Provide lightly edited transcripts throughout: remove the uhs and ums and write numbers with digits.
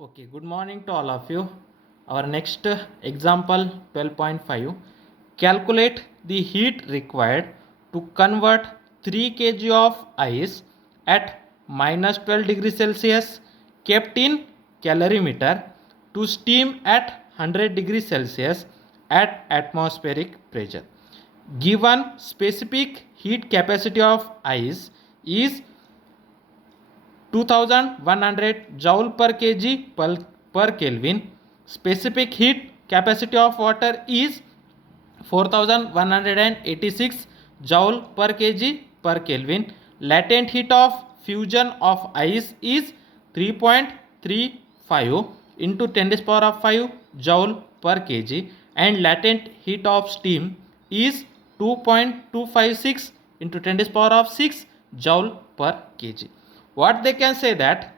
Okay, good morning to all of you. Our next example 12.5. Calculate the heat required to convert 3 kg of ice at minus 12 degrees Celsius kept in calorimeter to steam at 100 degrees Celsius at atmospheric pressure. Given specific heat capacity of ice is 2100 joule per kg per Kelvin. Specific heat capacity of water is 4186 joule per kg per Kelvin. Latent heat of fusion of ice is 3.35 into 10 to the power of 5 joule per kg, and latent heat of steam is 2.256 into 10 to the power of 6 joule per kg. What they can say that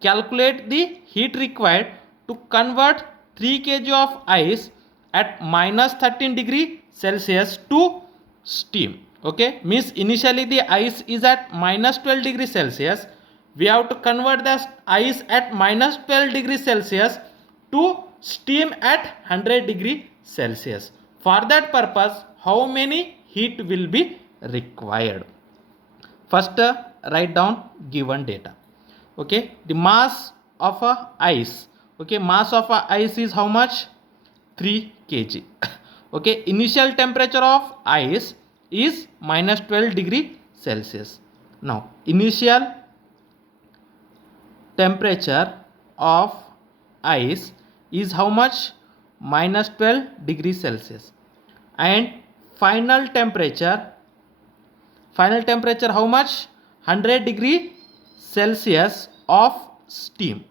calculate the heat required to convert 3 kg of ice at minus 13 degree Celsius to steam. Okay, means initially the ice is at minus 12 degree Celsius. We have to convert the ice at minus 12 degree Celsius to steam at 100 degree Celsius. For that purpose, how many heat will be required? First, write down given data. Okay, the mass of a ice. Okay, mass of a ice is how much? 3 kg. Okay, initial temperature of ice is minus 12 degree Celsius. Now, initial temperature of ice is how much? Minus 12 degree Celsius. And final temperature how much? 100 degree Celsius of steam.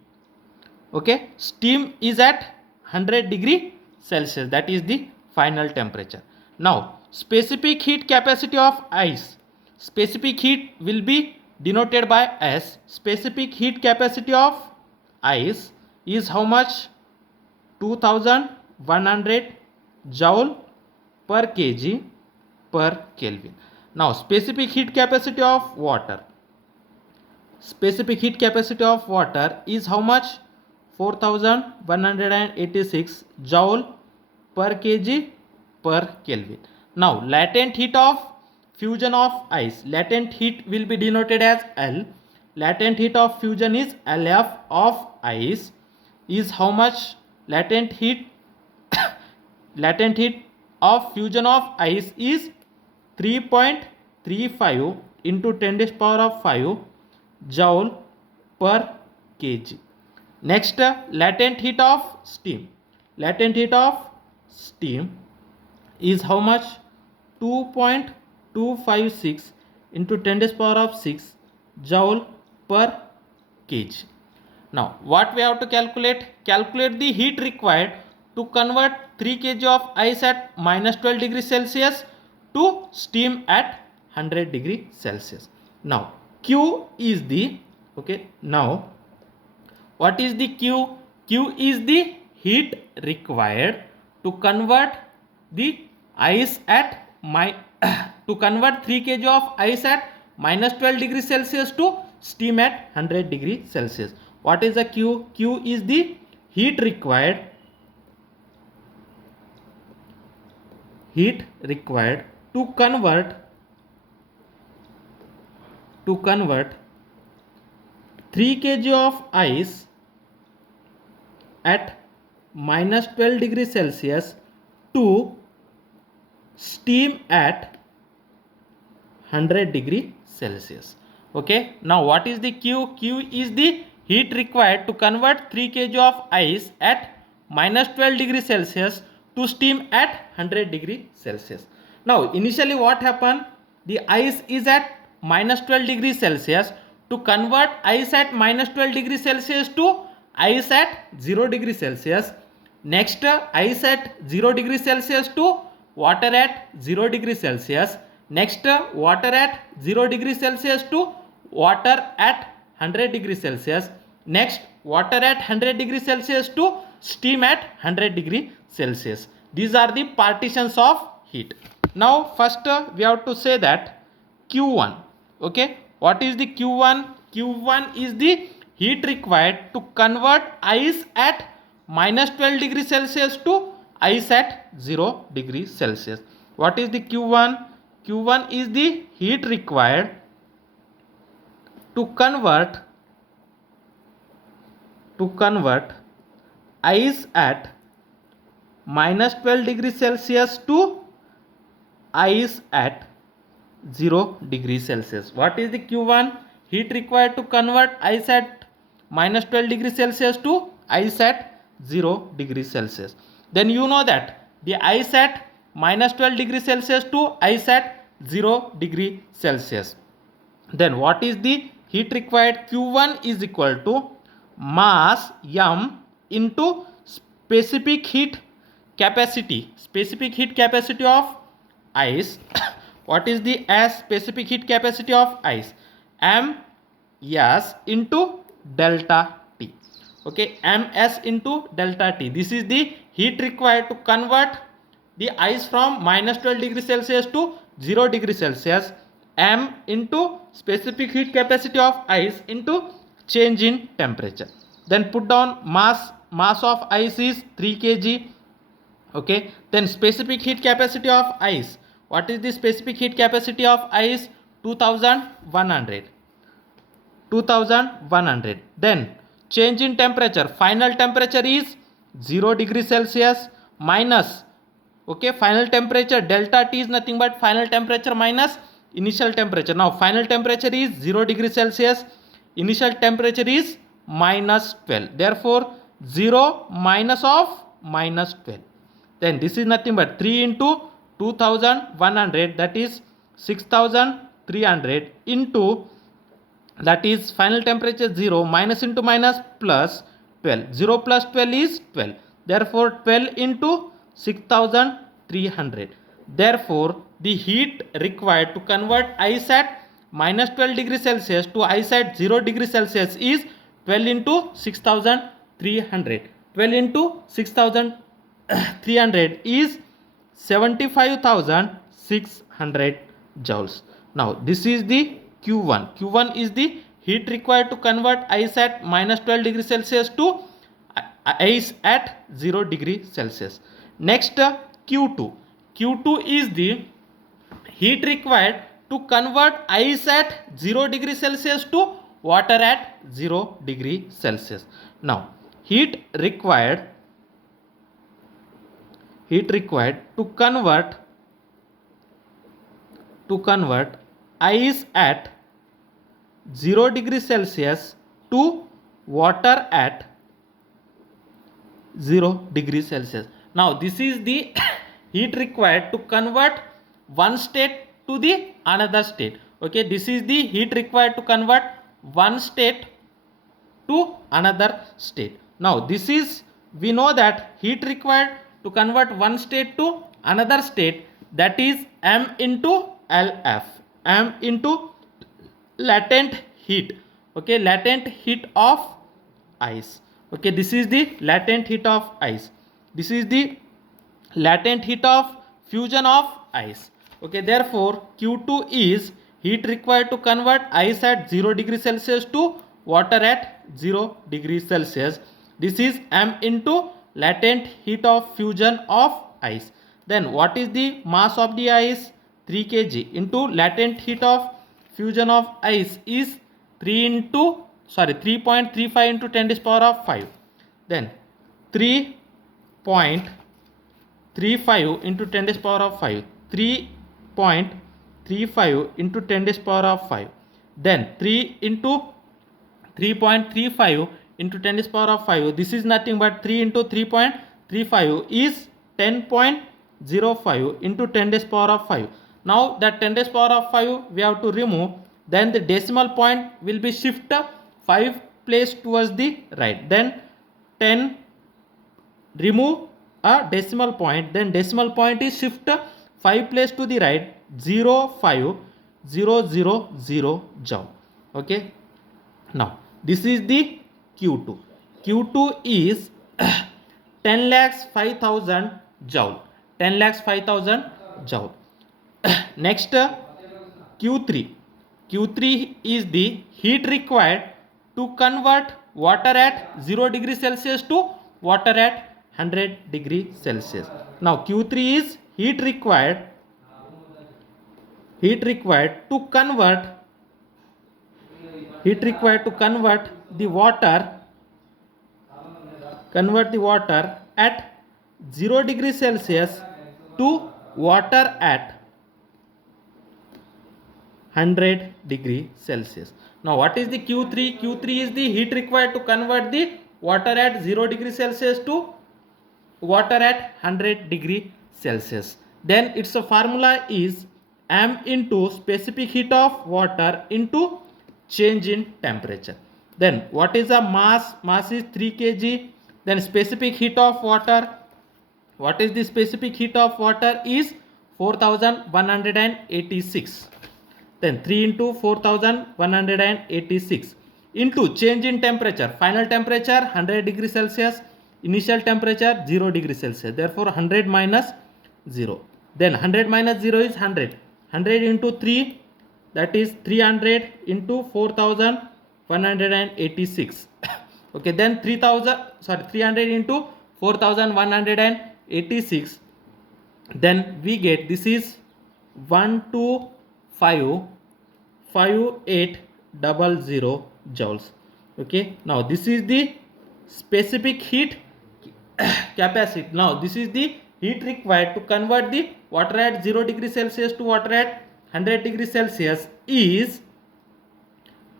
Okay, steam is at 100 degree Celsius, that is the final temperature. Now, specific heat capacity of ice. Specific heat will be denoted by S. Specific heat capacity of ice is how much? 2100 joule per kg per Kelvin. Now, specific heat capacity of water. Specific heat capacity of water is how much? 4186 joule per kg per Kelvin. Now, latent heat of fusion of ice. Latent heat will be denoted as L. Latent heat of fusion is LF of ice is how much? Latent heat latent heat of fusion of ice is 3.35 into 10 to the power of 5 joule per kg. Next, latent heat of steam. Latent heat of steam is how much? 2.256 into 10 to the power of 6 joule per kg. Now, what we have to calculate? Calculate the heat required to convert 3 kg of ice at minus 12 degree Celsius to steam at 100 degree Celsius. Now, Q is the, okay, now what is the Q? Q is the heat required to convert the ice at to convert 3 kg of ice at minus 12 degree Celsius to steam at 100 degree Celsius. What is the Q? Q is the heat required to convert 3 kg of ice at minus 12 degree Celsius to steam at 100 degree Celsius. Okay, now what is the Q? Q is the heat required to convert 3 kg of ice at minus 12 degree Celsius to steam at 100 degree Celsius. Now, initially what happened? The ice is at minus 12 degree Celsius. To convert ice at minus 12 degree Celsius to ice at 0 degree Celsius. Next, ice at 0 degree Celsius to water at 0 degree Celsius. Next, water at 0 degree Celsius to water at 100 degree Celsius. Next, water at 100 degree Celsius to steam at 100 degree Celsius. These are the partitions of heat. Now, first we have to say that Q1. Okay, what is the Q1? Q1 is the heat required to convert ice at minus 12 degrees Celsius to ice at 0 degrees Celsius. What is the Q1? Q1 is the heat required to convert ice at minus 12 degrees Celsius to ice at 0 degrees Celsius. What is the Q1? Heat required to convert ice at minus 12 degrees Celsius to ice at 0 degrees Celsius. Then you know that the ice at minus 12 degrees Celsius to ice at 0 degree Celsius. Then what is the heat required? Q1 is equal to mass m into specific heat capacity of ice. What is the specific heat capacity of ice? ms into delta T. Okay, ms into delta T. This is the heat required to convert the ice from minus 12 degrees Celsius to 0 degrees Celsius. M into specific heat capacity of ice into change in temperature. Then put down mass of ice is 3 kg. Okay, then specific heat capacity of ice. What is the specific heat capacity of ice? 2100. Then change in temperature. Final temperature is 0 degrees Celsius minus, okay, final temperature delta T is nothing but final temperature minus initial temperature. Now final temperature is 0 degrees Celsius, initial temperature is minus 12. Therefore 0 minus of minus 12. Then this is nothing but 3 into 2100, that is 6300, into that is final temperature 0 minus into minus plus 12. 0 plus 12 is 12. Therefore 12 into 6300. Therefore the heat required to convert ice at minus 12 degrees Celsius to ice at 0 degrees Celsius is 12 into 6300. 12 into 6300 is 75,600 joules. Now this is the Q1. Q1 is the heat required to convert ice at minus 12 degrees Celsius to ice at 0 degree Celsius. Next Q2. Q2 is the heat required to convert ice at 0 degree Celsius to water at 0 degree Celsius. Now heat required to convert ice at 0 degree Celsius to water at 0 degree Celsius. Now this is the heat required to convert one state to the another state. Okay, this is the heat required to convert one state to another state. Now this is, we know that heat required to convert one state to another state, that is m into LF. M into latent heat. Okay, latent heat of ice. Okay, this is the latent heat of ice. This is the latent heat of fusion of ice. Okay, therefore Q2 is heat required to convert ice at 0 degree Celsius to water at 0 degree Celsius. This is m into latent heat of fusion of ice. Then what is the mass of the ice? 3 kg into latent heat of fusion of ice is 3.35 into 10 to the power of 5. Then 3.35 into 10 to the power of 5. 3.35 into 10 to the power of 5. Then 3 into 3.35 into 10 to the power of 5. This is nothing but 3 into 3.35 is 10.05 into 10 to the power of 5. Now that 10 to the power of 5 we have to remove. Then the decimal point will be shift 5 place towards the right. Then 10, remove a decimal point. Then decimal point is shift 5 place to the right. 05000 joule. Okay. Now this is the Q2. Q2 is 10,05,000 joule. 10,05,000 joule. Next Q3. Q3 is the heat required to convert water at 0 degree Celsius to water at 100 degree Celsius. Now Q3 is heat required to convert the water at 0 degree Celsius to water at 100 degree Celsius. Now what is the Q3? Q3 is the heat required to convert the water at 0 degree Celsius to water at 100 degree Celsius. Then its formula is m into specific heat of water into change in temperature. Then what is the mass? Mass is 3 kg. Then specific heat of water. What is the specific heat of water is 4186. Then 3 into 4186 into change in temperature. Final temperature 100 degree Celsius. Initial temperature 0 degree Celsius. Therefore 100 minus 0. Then 100 minus 0 is 100. 100 into 3, that is 300 into 4186. Okay, then 300 into 4186. Then we get this is 1255800 joules. Okay, now this is the specific heat capacity. Now this is the heat required to convert the water at 0 degree Celsius to water at 100 degree Celsius is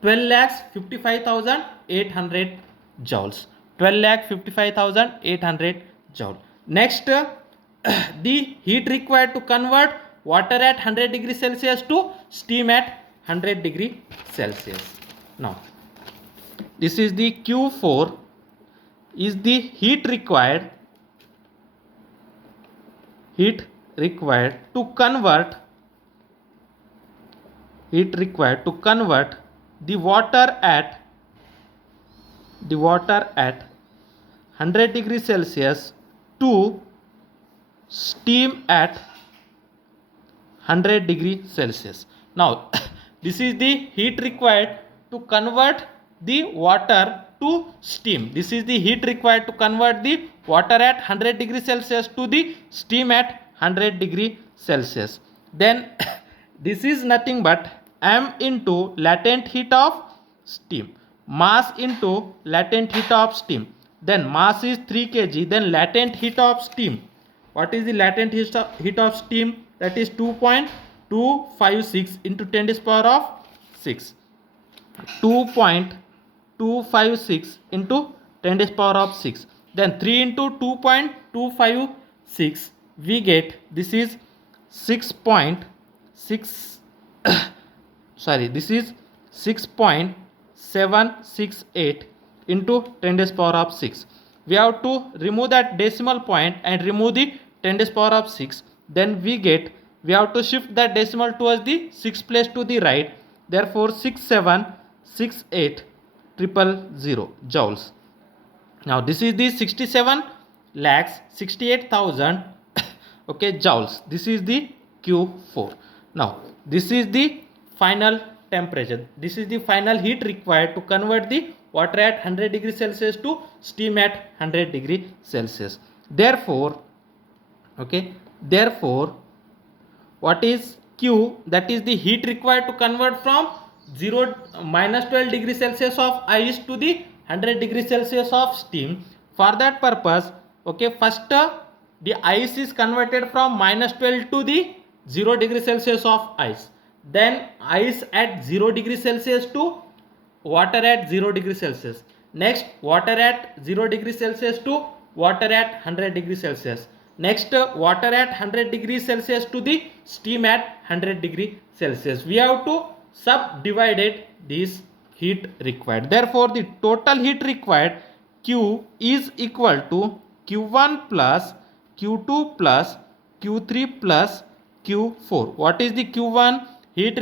12,55,800 joules. 12,55,800 joule. Next, the heat required to convert water at 100 degree Celsius to steam at 100 degree Celsius. Now this is the Q4 is the heat required to convert the water at 100 degree Celsius to steam at 100 degree Celsius. Now this is the heat required to convert the water to steam. This is the heat required to convert the water at 100 degree Celsius to the steam at 100 degree Celsius. Then this is nothing but m into latent heat of steam, mass into latent heat of steam. Then mass is 3 kg. Then latent heat of steam. What is the latent heat of steam? That is 2.256 into 10 to the power of 6. 2.256 into 10 to the power of 6. Then 3 into 2.256 we get this is 6.6 this is 6.768 into 10 to the power of 6. We have to remove that decimal point and remove the 10 to the power of 6. Then we have to shift that decimal towards the 6th place to the right. Therefore 67,68,000 joules. Now this is the 67,68,000 okay joules. This is the Q4. Now this is the final temperature. This is the final heat required to convert the water at 100 degree Celsius to steam at 100 degree Celsius. Therefore what is Q? That is the heat required to convert from minus 12 degree Celsius of ice to the 100 degree Celsius of steam. For that purpose, okay, first the ice is converted from minus 12 to the 0 degree Celsius of ice. Then ice at 0 degree Celsius to water at 0 degree Celsius. Next, water at 0 degree Celsius to water at 100 degree Celsius. Next, water at 100 degree Celsius to the steam at 100 degree Celsius. We have to subdivided this heat required. Therefore, the total heat required Q is equal to Q1 plus Q2 plus Q3 plus Q4. What is the Q1? Heat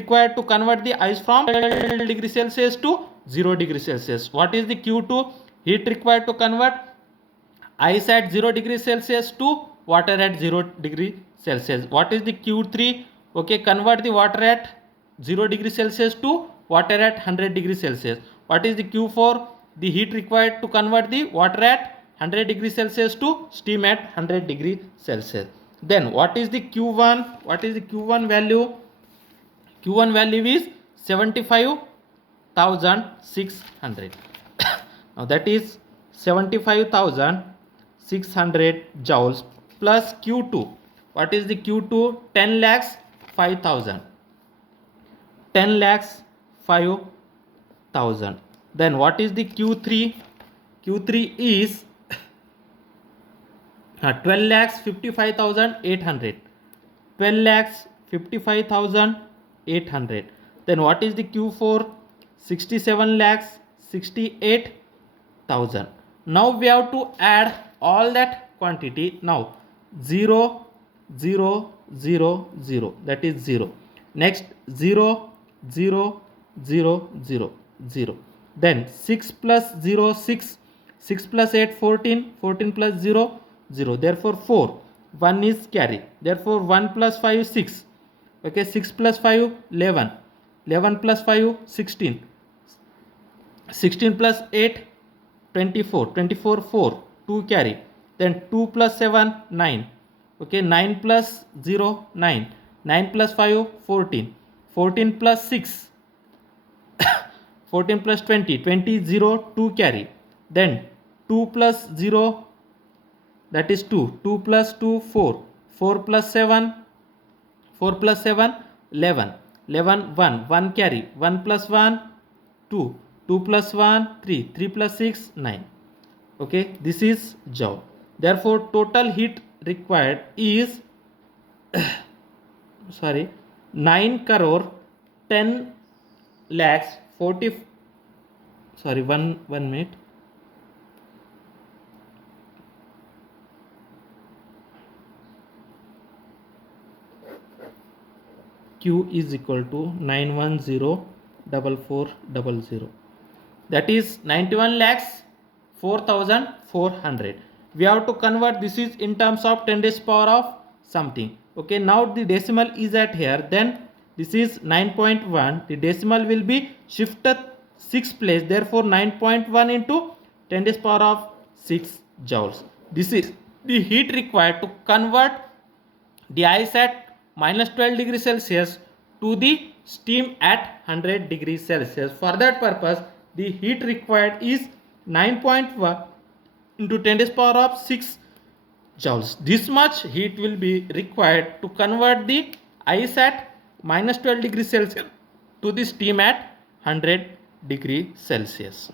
required to convert the ice from 12 degree Celsius to 0 degree Celsius. What is the Q2? Heat required to convert ice at 0 degree Celsius to water at 0 degree Celsius. What is the Q3? Okay, convert the water at 0 degree Celsius to water at 100 degrees Celsius. What is the Q4? The heat required to convert the water at 100 degrees Celsius to steam at 100 degrees Celsius. Then what is the Q1? What is the Q1 value? Q1 value is 75,600. Now that is 75,600 joules plus Q2. What is the Q2? 10 lakhs 5,000. 10 lakhs 5,000. Then what is the Q3? Q3 is 12 lakhs 55,800. 12 lakhs 55,800. Then what is the Q4? 67 lakhs 68,000. Now we have to add all that quantity. Now 0, 0, 0, 0. That is 0. Next 0, 0, 0, 0, 0. Then 6 plus 0, 6. 6 plus 8, 14. 14 plus 0, 0. Therefore 4. 1 is carry. Therefore 1 plus 5, 6. Okay, 6 plus 5, 11. 11 plus 5, 16. 16 plus 8, 24. 24, 4. 2 carry. Then 2 plus 7, 9. Okay, 9 plus 0, 9. 9 plus 5, 14. 14 plus 6. 14 plus 20. 20, 0, 2 carry. Then 2 plus 0, that is 2. 2 plus 2, 4. 4 plus 7, 4 plus 7, 11. 11, 1. 1 carry. 1 plus 1, 2. 2 plus 1, 3. 3 plus 6, 9. Okay, this is joule. Therefore, total heat required is 9 crore 10 lakhs 40. One minute. Q is equal to 9104400. That is 91 lakhs 4,400. We have to convert this is in terms of 10 raised power of something. Okay, now the decimal is at here. Then this is 9.1. The decimal will be shifted 6 place. Therefore 9.1 into 10 raised power of 6 joules. This is the heat required to convert the ice at minus 12 degrees Celsius to the steam at 100 degrees Celsius. For that purpose, the heat required is 9.1 into 10 raised power of 6 joules. This much heat will be required to convert the ice at minus 12 degrees Celsius to the steam at 100 degrees Celsius.